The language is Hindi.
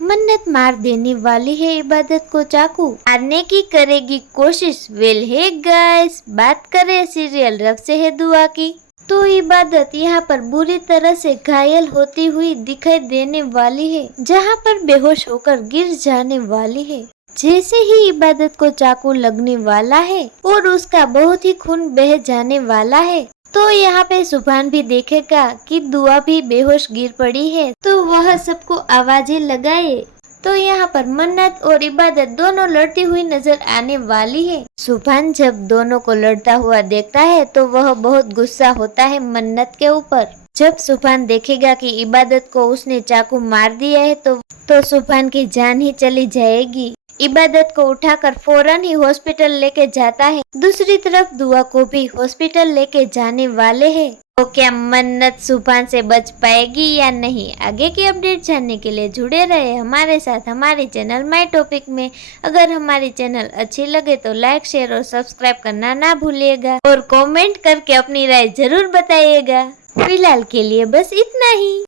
मन्नत मार देने वाली है इबादत को चाकू, मारने की करेगी कोशिश। वेल है गाइस, बात करें सीरियल रब से है दुआ की, तो इबादत यहाँ पर बुरी तरह से घायल होती हुई दिखाई देने वाली है, जहाँ पर बेहोश होकर गिर जाने वाली है। जैसे ही इबादत को चाकू लगने वाला है और उसका बहुत ही खून बह जाने वाला है, तो यहाँ पे सुभान भी देखेगा कि दुआ भी बेहोश गिर पड़ी है, तो वह सबको आवाजें लगाए। तो यहाँ पर मन्नत और इबादत दोनों लड़ती हुई नजर आने वाली है। सुभान जब दोनों को लड़ता हुआ देखता है तो वह बहुत गुस्सा होता है मन्नत के ऊपर। जब सुभान देखेगा कि इबादत को उसने चाकू मार दिया है तो सुभान की जान ही चली जाएगी। इबादत को उठाकर फौरन ही हॉस्पिटल लेके जाता है। दूसरी तरफ दुआ को भी हॉस्पिटल लेके जाने वाले हैं। तो क्या मन्नत सुभान से बच पाएगी या नहीं? आगे की अपडेट जानने के लिए जुड़े रहे हमारे साथ हमारे चैनल माय टॉपिक में। अगर हमारी चैनल अच्छी लगे तो लाइक, शेयर और सब्सक्राइब करना ना भूलिएगा और कमेंट करके अपनी राय जरूर बताइएगा। फिलहाल के लिए बस इतना ही।